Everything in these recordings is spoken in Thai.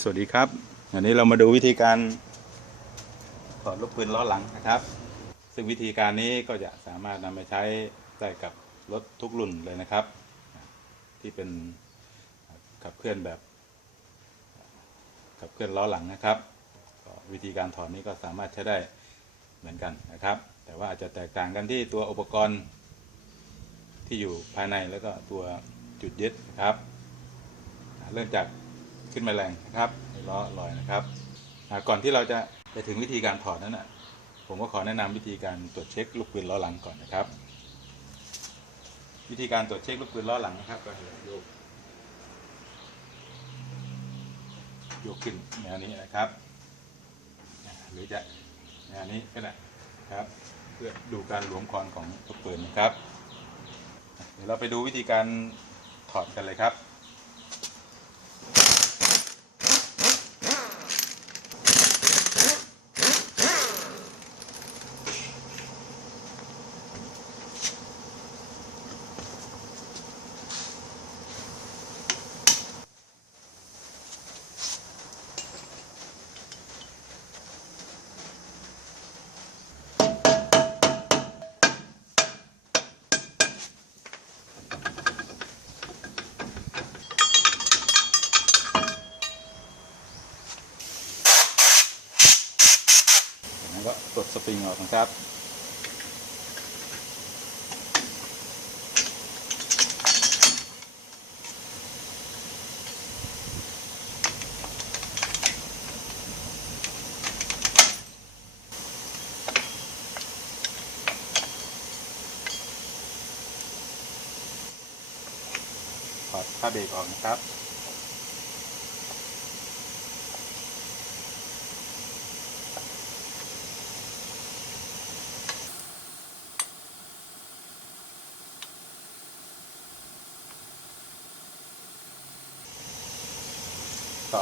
สวัสดีครับอันนี้เรามาดูวิธีการถอดลูกปืนล้อหลังนะครับ ซึ่งวิธีการนี้ก็จะสามารถนำไปใช้ได้กับรถทุกรุ่นเลยนะครับ ที่เป็นขับเคลื่อนแบบขับเคลื่อนล้อหลังนะครับวิธีการถอดนี้ก็สามารถใช้ได้เหมือนกันนะครับ แต่ว่าอาจจะแตกต่างกันที่ตัวอุปกรณ์ที่อยู่ภายในแล้วก็ตัวจุดยึดนะครับ เริ่มจาก ขึ้นมาแมลงนะครับล้อลอยนะครับ ก่อนที่เราจะไปถึงวิธีการถอดนั้นนะผมก็ขอแนะนำวิธีการตรวจเช็คลูกปืนล้อหลังก่อนนะครับ วิธีการตรวจเช็คลูกปืนล้อหลังนะครับ ก็คือโยกโยกขึ้นแนวนี้นะครับ หรือจะแนวนี้ก็ได้ครับ เพื่อดูการหลวมคอนของลูกปืนนะครับ เดี๋ยวเราไปดูวิธีการถอดกันเลยครับ สปริงออกนะครับ ถอดผ้าเบรกออกนะครับ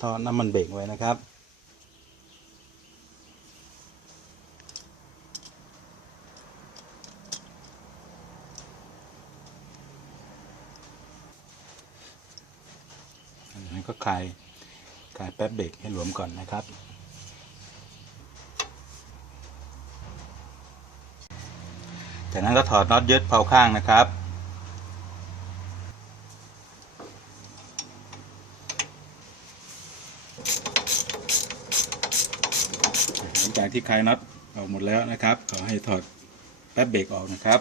ท่อน้ำมันเบรกไว้นะครับ อันนี้ก็คลายคลายแป๊บเบรกให้หลวมก่อนนะครับจากนั้นก็ถอดน็อตยึดเผาข้างนะครับ หลัง จากที่คลายน็อตออกหมดแล้วนะครับขอให้ถอดแป๊บเบรกออกนะครับ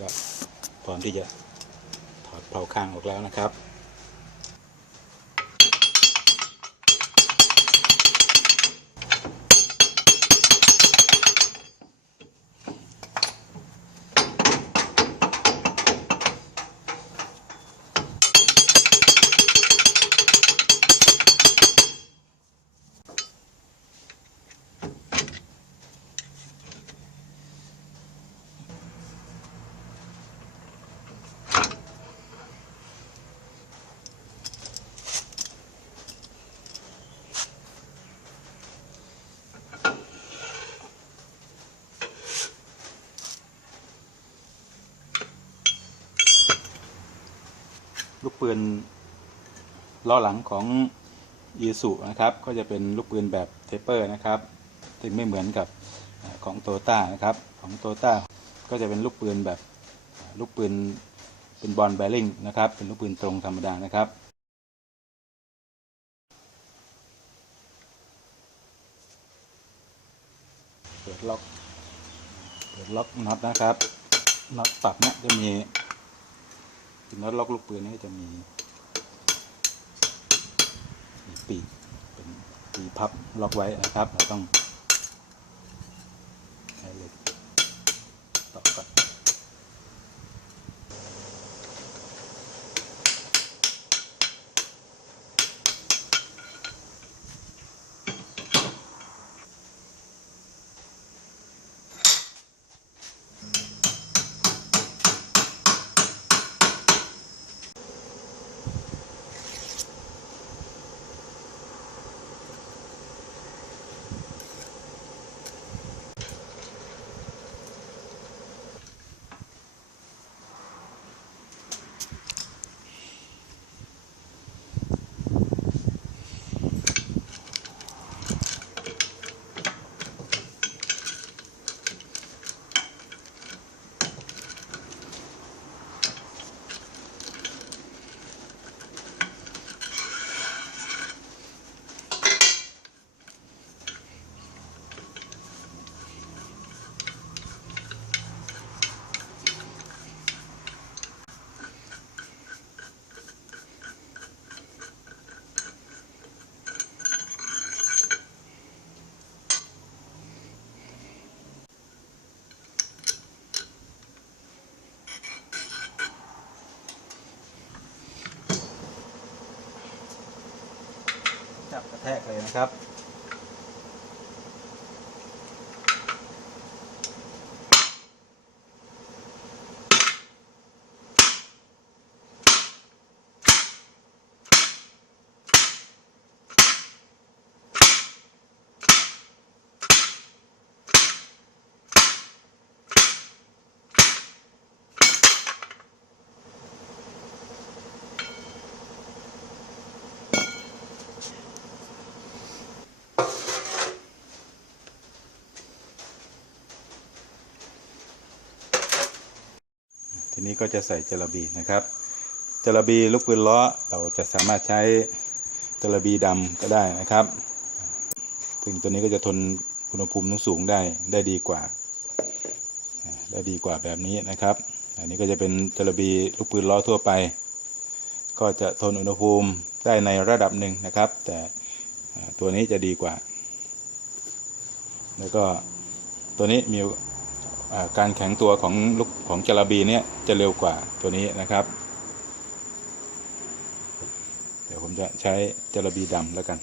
ก็พร้อมที่จะถอดเผาข้างออกแล้วนะครับ ปืนล้อหลังของอีสุนะครับก็จะเป็นลูกปืนแบบเทปเปอร์นะครับซึ่งไม่เหมือนกับของโตต้านะครับของโตต้าก็จะเป็นลูกปืนแบบลูกปืนเป็นบอลแบริ่งนะครับเป็นลูกปืนตรงธรรมดานะครับเปิดล็อกเปิดล็อกน็อตนะครับน็อตปรับเนี่ยจะมี ถึงน็อตล็อกลูกปืนนี่จะมีมีปีกเป็นปีพับล็อกไว้นะครับเราต้อง ระแท กเลยนะครับ ทีนี้ก็จะใส่จระบีนะครับจระบีลูกปืนล้อเราจะสามารถใช้จระบีดำก็ได้นะครับ ซึ่งตัวนี้ก็จะทนอุณหภูมิสูงได้ได้ดีกว่า ได้ดีกว่าแบบนี้นะครับ อันนี้ก็จะเป็นจระบีลูกปืนล้อทั่วไป ก็จะทนอุณหภูมิได้ในระดับหนึ่งนะครับ แต่ตัวนี้จะดีกว่า แล้วก็ตัวนี้มี การแข็งตัวของลูกของจระบีเนี่ยจะเร็วกว่าตัวนี้นะครับ เดี๋ยวผมจะใช้จระบีดำแล้วกัน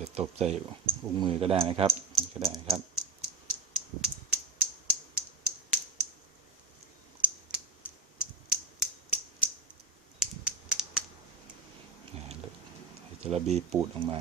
จะตบใส่อุ้งมือก็ได้นะครับก็ได้นะครับ ระบีปูดออกมา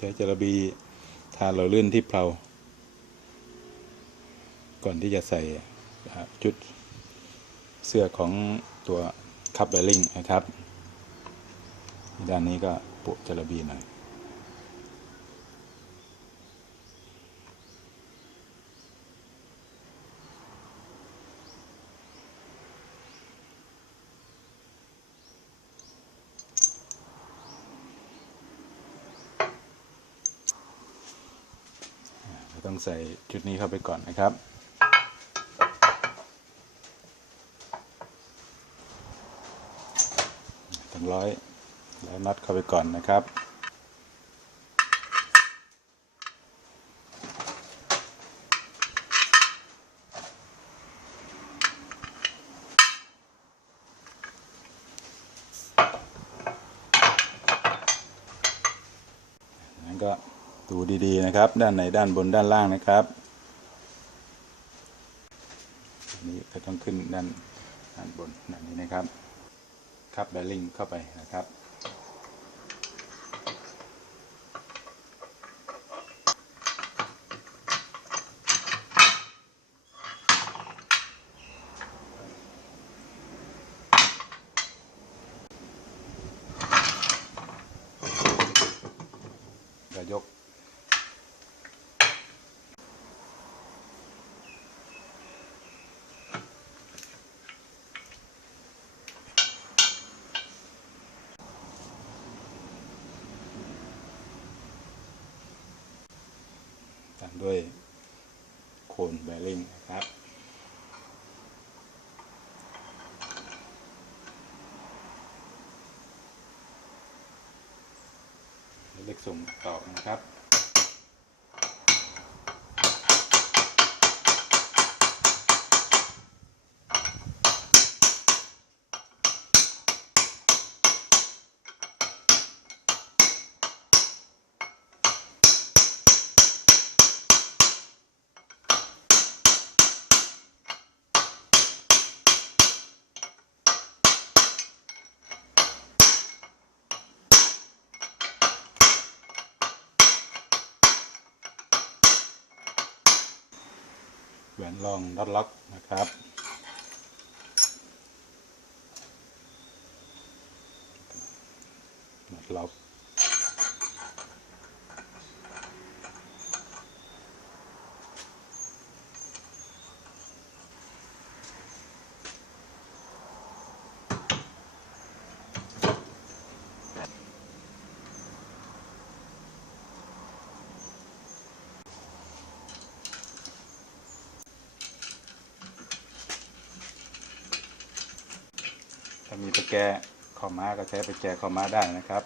ใช้จระบีทาเราลื่นที่เพลาก่อนที่จะใส่ชุดเสื้อของตัว คับเบลลิงนะครับ ด้านนี้ก็ปุจระบีหน่อยต้องใส่ชุดนี้เข้าไปก่อนนะครับ ถึงร้อยแล้วน็อตเข้าไปก่อนนะครับ นั้นก็ดูดีๆนะครับ ด้านไหนด้านบนด้านล่างนะครับนนี้ก็ต้องขึ้นด้านด้านบนด้านนี้นะครับ ครับแบลิงเข้าไปนะครับามด้วยโคนแบริ่งนะครับ เล็กส่งต่อนะครับ แห วนรองน็อตล็อกนะครับ น็อตล็อก ถ้า มีตะแกรงข้าวม้าก็ใช้ตะแกรงข้าวม้าได้นะครับ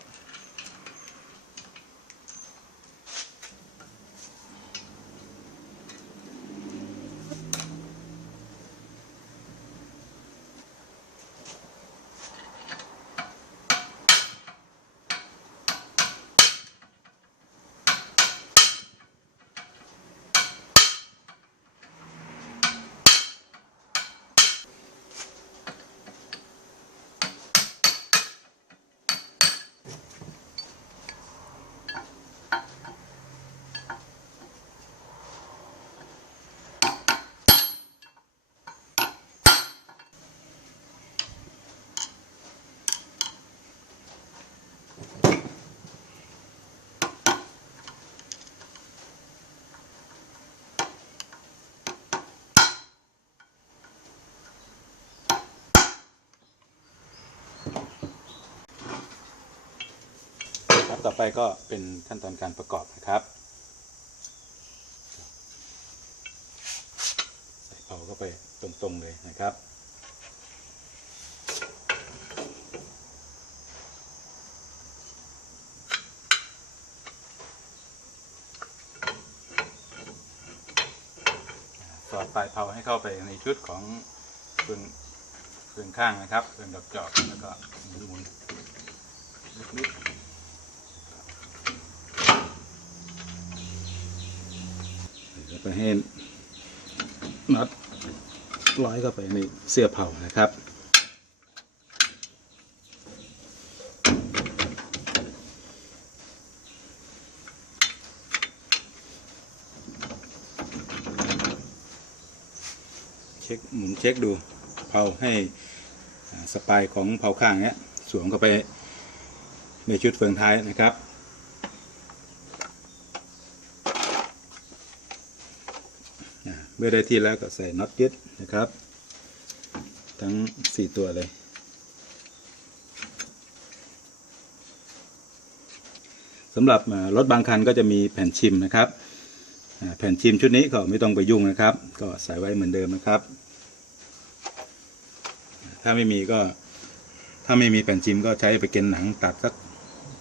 ต่อไปก็เป็นขั้นตอนการประกอบนะครับใส่เผาเข้าไปตรงๆเลยนะครับสอดปลายเผาให้เข้าไปในชุดของฟืนฟืนข้างนะครับฟืนดอกจอกแล้วก็หมุนลึกๆ แล้ว ก็ให้น็อตร้อยเข้าไปในเสื้อเผานะครับเช็คหมุนเช็คดูเผาให้สปายของเผาข้างเนี้ยสวมเข้าไปในชุดเฟืองท้ายนะครับ อ่าเมื่อได้ที่แล้วก็ใส่น็อตยึดนะครับ ทั้ง 4 ตัวเลยสำหรับรถบางคันก็จะมีแผ่นชิมนะครับ แผ่นชิมชุดนี้ก็ไม่ต้องไปยุ่งนะครับ ก็ใส่ไว้เหมือนเดิมนะครับ ถ้าไม่มีก็ถ้าไม่มีแผ่นชิมก็ใช้ไปเกณฑ์หนังตัดสัก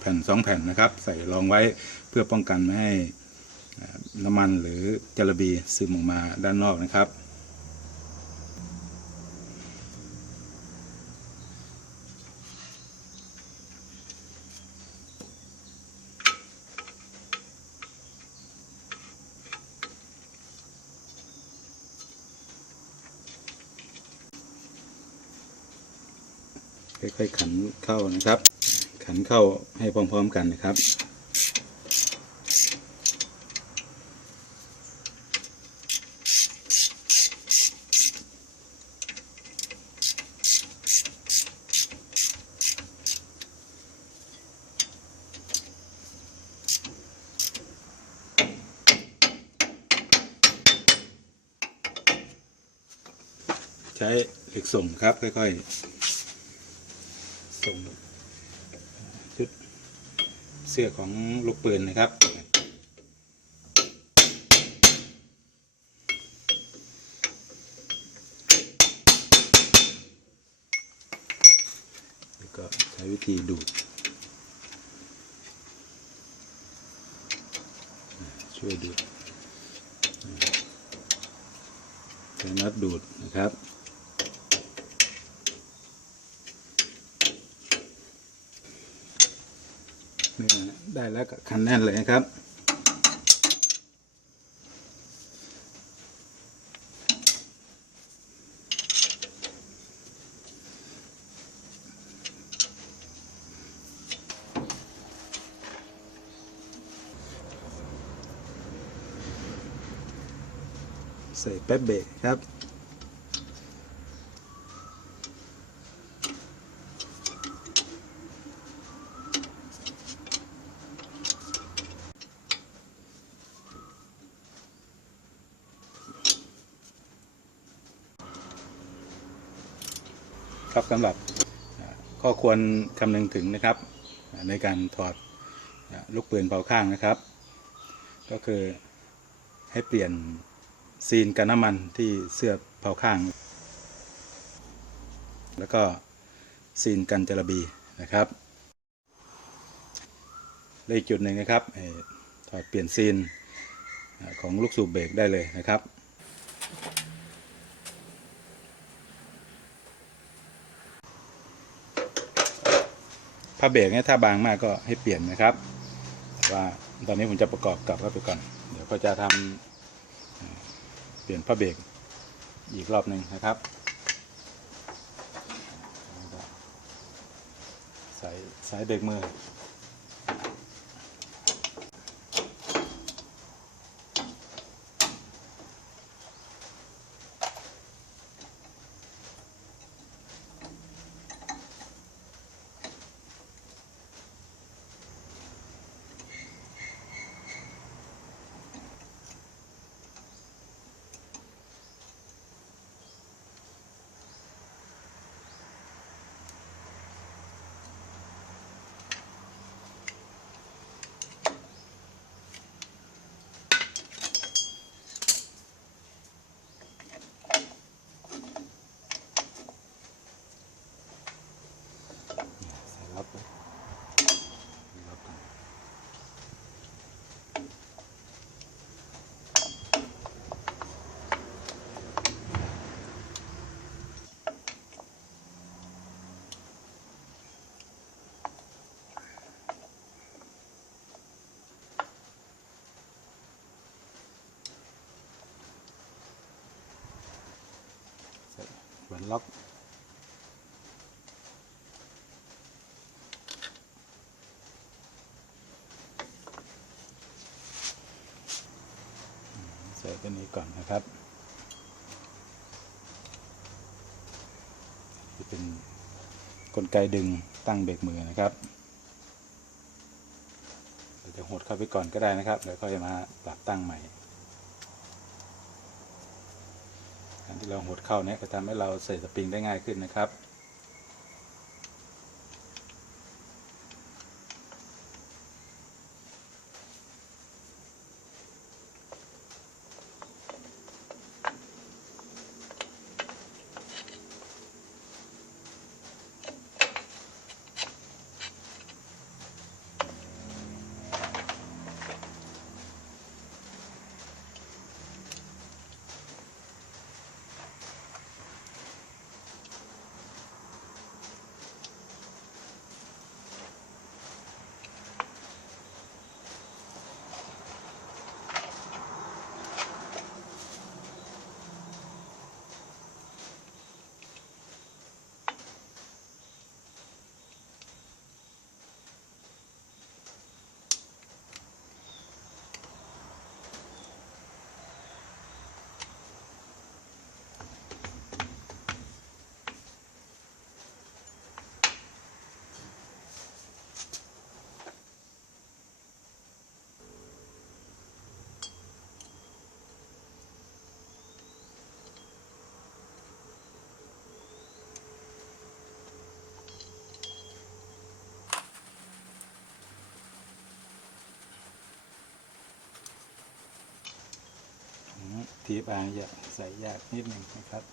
แผ่นสองแผ่นนะครับ ใส่รองไว้เพื่อป้องกันไม่ให้ น้ำมันหรือจระบีซึมออกมาด้านนอกนะครับ ค่อยๆขันเข้านะครับ ขันเข้าให้พร้อมๆกันนะครับ ช้เหล็กส่งครับ ค่อยๆ ส่งชุดเสื้อของลูกปืนนะครับ แล้วก็ใช้วิธีดูด ช่วยดูดใช้น็อตดูดนะครับ เนี่ย ได้แล้วก็คันแน่นเลยนะครับ ใส่แป๊บเบรกครับครับสำหรับอ่าข้อ ควรคำนึงถึงนะครับ ในการถอดลูกปืนเป่าข้างนะครับ ก็คือให้เปลี่ยนซีนกันน้ำมันที่เสื้อเผาข้าง แล้วก็ซีนกันจระบีนะครับและอีกจุดหนึ่งนะครับถอดเปลี่ยนซีนของลูกสูบเบรกได้เลยนะครับ ผ้าเบรกเนี่ยถ้าบางมากก็ให้เปลี่ยนนะครับแต่ว่าตอนนี้ผมจะประกอบกลับเข้าไปก่อน เดี๋ยวก็จะทำเอ่อเปลี่ยนผ้าเบรกอีกรอบหนึ่งนะครับแล้วก็ใส่สายเบรกมือ ล็อกใส่ตัวนี้ก่อนนะครับจะเป็นกลไกดึงตั้งเบรกมือนะครับเราจะหดเข้าไปก่อนก็ได้นะครับ แล้วค่อยมาปรับตั้งใหม่การ ที่เราหดเข้าเนี่ยก็ทำให้เราใส่สปริงได้ง่ายขึ้นนะครับ อืม ทีบางจะใส่ยากนิดหนึ่งนะครับ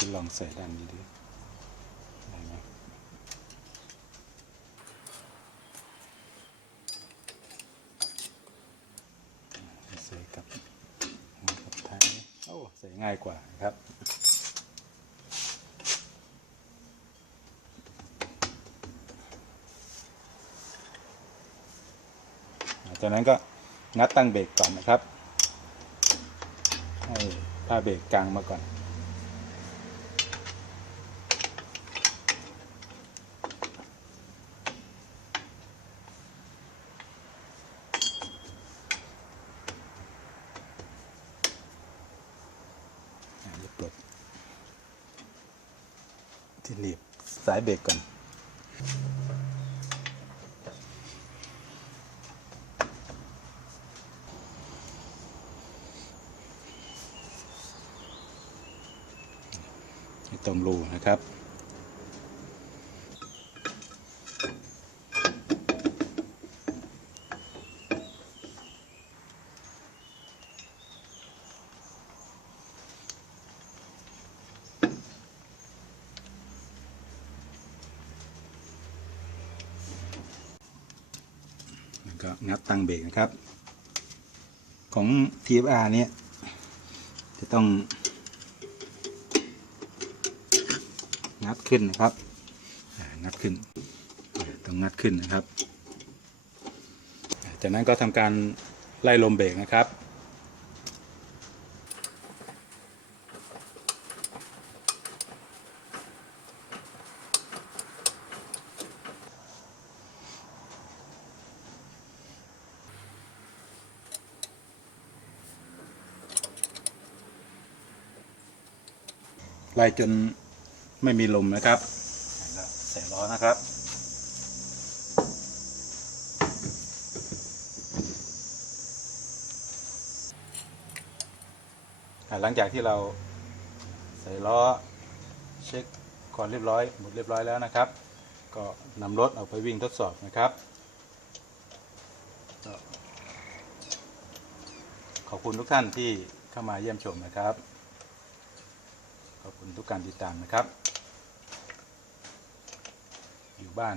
จะลองใส่ด้านนี้ดูได้ไหมใส่กับกับท้ายโอ้ใส่ง่ายกว่าครับจากนั้นก็งัดตั้งเบรกก่อนนะครับ ให้ผ้าเบรกกลางมาก่อน ที่หนีบสายเบรกก่อนตรงรูนะครับ แล้วก็งัดตั้ง เบรกนะครับ ของ TFR เนี่ย จะต้อง งัดขึ้นนะครับ งัดขึ้น ต้องงัดขึ้นนะครับ จากนั้นก็ทำการไล่ลมเบรกนะครับ ไล่จนไม่มีลมนะครับใส่ล้อนะครับ หลังจากที่เราใส่ล้อเช็คก่อนเรียบร้อยหมดเรียบร้อยแล้วนะครับ ก็นำรถออกไปวิ่งทดสอบนะครับขอบคุณทุกท่านที่เข้ามาเยี่ยมชมนะครับ อบคุณทุกการติดตามนะครับ อยู่บ้าน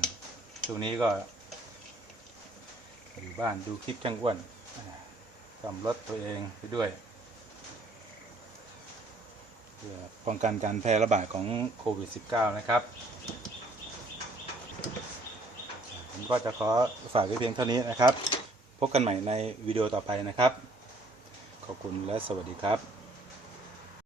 ช่วงนี้ก็ อยู่บ้านดูคลิปช่างอ้วนอ่าทำรถตัวเองไปด้วยเพื่อป้องกันการแพร่ระบาดของโควิด -19 นะครับผมก็จะขอฝากไว้เพียงเท่านี้นะครับ พบกันใหม่ในวิดีโอต่อไปนะครับ ขอบคุณและสวัสดีครับ